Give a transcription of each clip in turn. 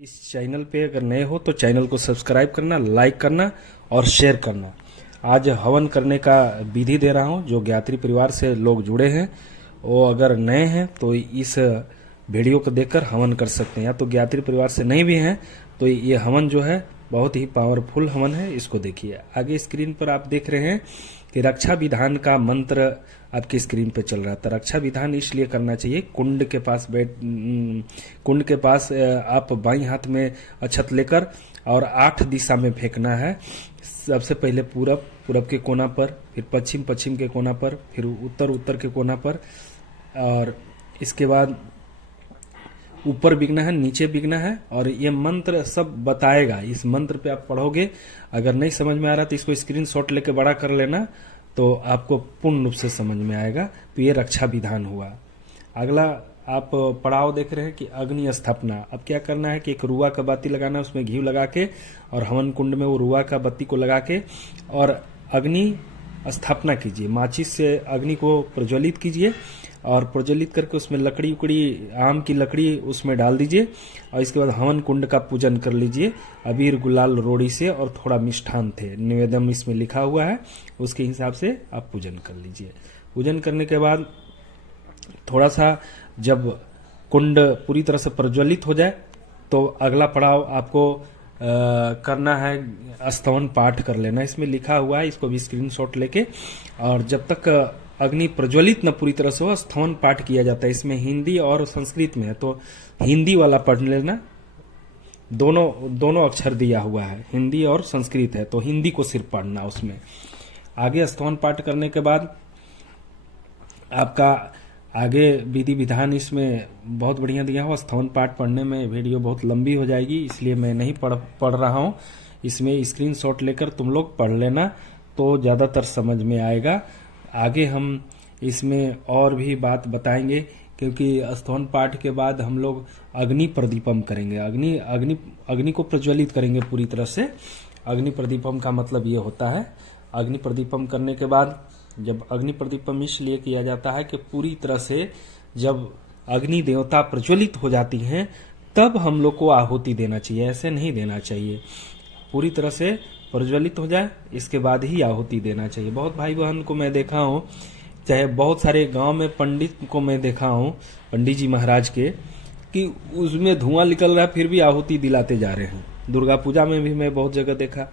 इस चैनल पे अगर नए हो तो चैनल को सब्सक्राइब करना, लाइक करना और शेयर करना। आज हवन करने का विधि दे रहा हूँ। जो ज्ञात्री परिवार से लोग जुड़े हैं वो अगर नए हैं तो इस वीडियो को देखकर हवन कर सकते हैं, या तो ज्ञात्री परिवार से नहीं भी हैं तो ये हवन जो है बहुत ही पावरफुल हवन है। इसको देखिए। आगे स्क्रीन पर आप देख रहे हैं कि रक्षा विधान का मंत्र आपकी स्क्रीन पे चल रहा था। रक्षा विधान इसलिए करना चाहिए, कुंड के पास आप बाईं हाथ में अक्षत लेकर और 8 दिशा में फेंकना है। सबसे पहले पूरब के कोना पर, फिर पश्चिम के कोना पर, फिर उत्तर के कोना पर, और इसके बाद ऊपर बिगना है, नीचे बिगना है। और ये मंत्र सब बताएगा। इस मंत्र पे आप पढ़ोगे। अगर नहीं समझ में आ रहा तो इसको स्क्रीनशॉट लेके बड़ा कर लेना, तो आपको पूर्ण रूप से समझ में आएगा। तो ये रक्षा विधान हुआ। अगला आप पड़ाव देख रहे हैं कि अग्नि स्थापना। अब क्या करना है कि एक रुआ का बाती लगाना है, उसमें घी लगा के, और हवन कुंड में वो रुआ का बत्ती को लगा के और अग्नि स्थापना कीजिए। माचिस से अग्नि को प्रज्वलित कीजिए और प्रज्वलित करके उसमें लकड़ी उकड़ी, आम की लकड़ी उसमें डाल दीजिए। और इसके बाद हवन कुंड का पूजन कर लीजिए अबीर गुलाल रोड़ी से, और थोड़ा मिष्ठान थे निवेदन इसमें लिखा हुआ है, उसके हिसाब से आप पूजन कर लीजिए। पूजन करने के बाद थोड़ा सा जब कुंड पूरी तरह से प्रज्वलित हो जाए तो अगला पड़ाव आपको करना है, स्तवन पाठ कर लेना। इसमें लिखा हुआ है, इसको भी स्क्रीनशॉट लेके, और जब तक अग्नि प्रज्वलित न पूरी तरह से हो स्तवन पाठ किया जाता है। इसमें हिंदी और संस्कृत में है, तो हिंदी वाला पढ़ लेना। दोनों अक्षर दिया हुआ है, हिंदी और संस्कृत है, तो हिंदी को सिर्फ पढ़ना। उसमें आगे स्तवन पाठ करने के बाद आपका आगे विधि विधान इसमें बहुत बढ़िया दिया हुआ। स्तवन पाठ पढ़ने में वीडियो बहुत लंबी हो जाएगी, इसलिए मैं नहीं पढ़ रहा हूँ। इसमें स्क्रीनशॉट लेकर तुम लोग पढ़ लेना तो ज़्यादातर समझ में आएगा। आगे हम इसमें और भी बात बताएंगे, क्योंकि स्तवन पाठ के बाद हम लोग अग्नि प्रदीपम करेंगे। अग्नि को प्रज्वलित करेंगे पूरी तरह से। अग्नि प्रदीपम का मतलब ये होता है, अग्नि प्रदीपम करने के बाद, जब अग्नि प्रदीपम इसलिए किया जाता है कि पूरी तरह से जब अग्नि देवता प्रज्वलित हो जाती हैं तब हम लोग को आहुति देना चाहिए, ऐसे नहीं देना चाहिए। पूरी तरह से प्रज्वलित हो जाए इसके बाद ही आहुति देना चाहिए। बहुत भाई बहन को मैं देखा हूँ, चाहे बहुत सारे गांव में पंडित को मैं देखा हूँ, पंडित जी महाराज के, कि उसमें धुआं निकल रहा है फिर भी आहुति दिलाते जा रहे हैं। दुर्गा पूजा में भी मैं बहुत जगह देखा।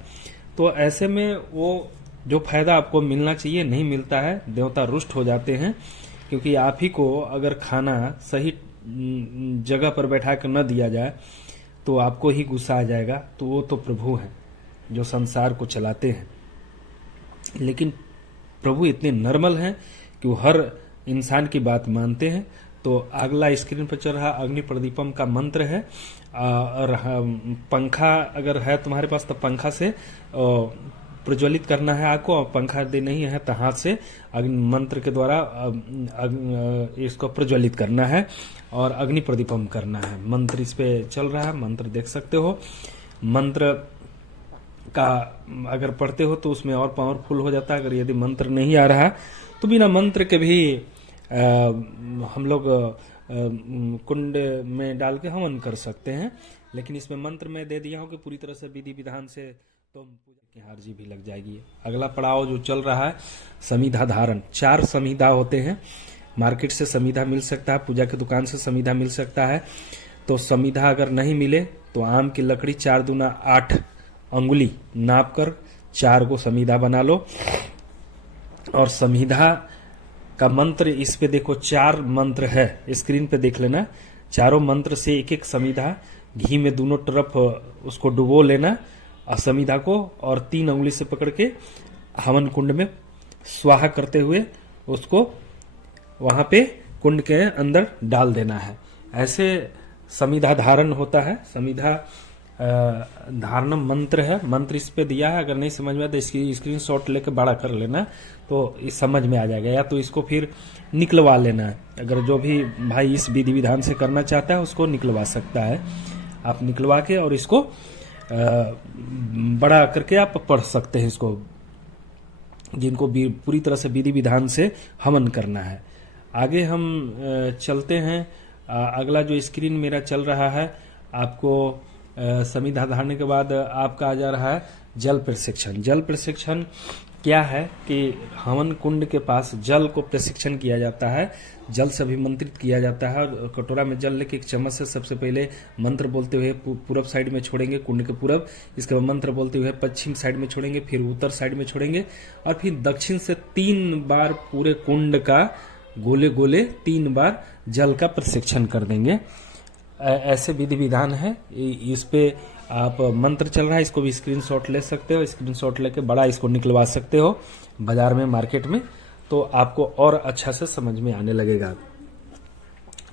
तो ऐसे में वो जो फायदा आपको मिलना चाहिए नहीं मिलता है, देवता रुष्ट हो जाते हैं। क्योंकि आप ही को अगर खाना सही जगह पर बैठा कर न दिया जाए तो आपको ही गुस्सा आ जाएगा। तो वो तो प्रभु हैं जो संसार को चलाते हैं, लेकिन प्रभु इतने नॉर्मल हैं कि वो हर इंसान की बात मानते हैं। तो अगला स्क्रीन पर चल रहा अग्नि प्रदीपम का मंत्र है। और पंखा अगर है तुम्हारे पास तो पंखा से प्रज्वलित करना है आपको, और पंखा दे नहीं है तो हाथ से मंत्र के द्वारा इसको प्रज्वलित करना है और अग्नि प्रदीपम करना है। मंत्र इस पे चल रहा है, मंत्र देख सकते हो। मंत्र का अगर पढ़ते हो तो उसमें और पावरफुल हो जाता है। अगर यदि मंत्र नहीं आ रहा तो बिना मंत्र के भी हम लोग कुंड में डाल के हवन कर सकते हैं। लेकिन इसमें मंत्र में दे दिया हूँ कि पूरी तरह से विधि विधान से, तो पूजा की हारजी भी लग जाएगी। अगला पड़ाव जो चल रहा है समिधा धारण। 4 समिधा होते हैं। मार्केट से समिधा मिल सकता है, पूजा की दुकान से समिधा मिल सकता है। तो समिधा अगर नहीं मिले तो आम की लकड़ी 4 दूना 8 अंगुली नाप कर 4 को समिधा बना लो। और समिधा का मंत्र इस पे देखो, 4 मंत्र है, स्क्रीन पे देख लेना। चारों मंत्र से एक एक समिधा घी में दोनों तरफ उसको डुबो लेना समिधा को, और 3 अंगुली से पकड़ के हवन कुंड में स्वाहा करते हुए उसको वहां पे कुंड के अंदर डाल देना है। ऐसे समिधा धारण होता है। समिधा धारणम मंत्र है, मंत्र इस पे दिया है। अगर नहीं समझ में आए तो इसकी स्क्रीनशॉट लेके बड़ा कर लेना तो इस समझ में आ जाएगा, या तो इसको फिर निकलवा लेना है। अगर जो भी भाई इस विधि विधान से करना चाहता है उसको निकलवा सकता है। आप निकलवा के और इसको बड़ा करके आप पढ़ सकते हैं इसको, जिनको पूरी तरह से विधि विधान से हवन करना है। आगे हम चलते हैं। अगला जो स्क्रीन मेरा चल रहा है आपको समिधा धारने के बाद आपका आ जा रहा है जल प्रशिक्षण। जल प्रशिक्षण क्या है कि हवन कुंड के पास जल को प्रशिक्षण किया जाता है, जल से अभिमंत्रित किया जाता है। और कटोरा में जल लेके एक चम्मच से सबसे पहले मंत्र बोलते हुए पूरब साइड में छोड़ेंगे, कुंड के पूरब। इसके बाद मंत्र बोलते हुए पश्चिम साइड में छोड़ेंगे, फिर उत्तर साइड में छोड़ेंगे, और फिर दक्षिण से 3 बार पूरे कुंड का गोले गोले 3 बार जल का प्रशिक्षण कर देंगे। ऐसे विधि विधान है। इस पे आप मंत्र चल रहा है, इसको भी स्क्रीनशॉट ले सकते हो। स्क्रीनशॉट लेके बड़ा इसको निकलवा सकते हो बाजार में, मार्केट में, तो आपको और अच्छा से समझ में आने लगेगा।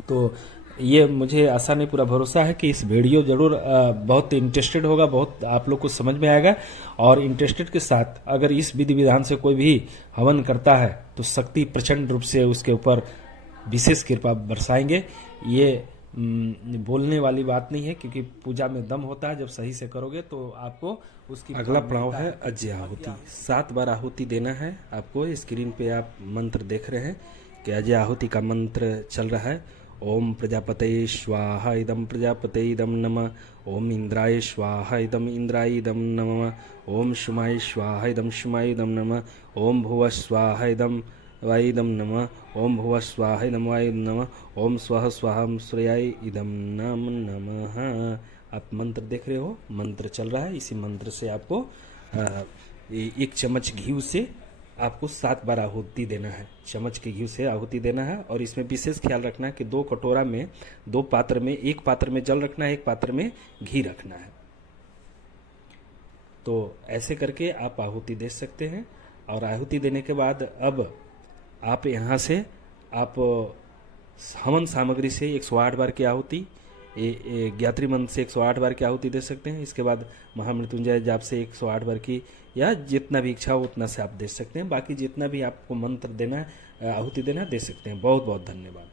तो ये मुझे आशा नहीं पूरा भरोसा है कि इस वीडियो जरूर बहुत इंटरेस्टेड होगा, बहुत आप लोग को समझ में आएगा। और इंटरेस्टेड के साथ अगर इस विधि विधान से कोई भी हवन करता है तो शक्ति प्रचंड रूप से उसके ऊपर विशेष कृपा बरसाएंगे। ये बोलने वाली बात नहीं है, क्योंकि पूजा में दम होता है। जब सही से करोगे तो आपको उसकी। अगला पड़ाव है अज्य आहुति। 7 बार आहुति देना है आपको। स्क्रीन पे आप मंत्र देख रहे हैं कि अज्य आहुति का मंत्र चल रहा है। ओम प्रजापते स्वाहा इदम प्रजापते इदम नमः। ओम इंद्राय स्वाहा इदम इंद्राय इदम नमः। ओम शुमाय स्वाहा इदम शुमाय इदम नमः। ओम भुवः स्वाहा इदम वाइदम नमः। ओम भुवः स्वाहा इदम वाइदम नमः। ओम स्वः स्वाहम श्रेयाय इदम नम नमः। आप मंत्र देख रहे हो, मंत्र चल रहा है। इसी मंत्र से आपको 1 चम्मच घी से आपको 7 बार आहुति देना है। चम्मच के घी से आहुति देना है। और इसमें विशेष ख्याल रखना है कि 2 कटोरा में 2 पात्र में, एक पात्र में जल रखना है, एक पात्र में घी रखना है। तो ऐसे करके आप आहुति दे सकते हैं। और आहुति देने के बाद अब आप यहाँ से आप हवन सामग्री से 108 बार की आहुति, ज्ञात्री मंत्र से 108 बार की आहुति दे सकते हैं। इसके बाद महामृत्युंजय जाप से 108 बार की, या जितना भी इच्छा हो उतना से आप दे सकते हैं। बाकी जितना भी आपको मंत्र देना है, आहुति देना है, दे सकते हैं। बहुत बहुत धन्यवाद।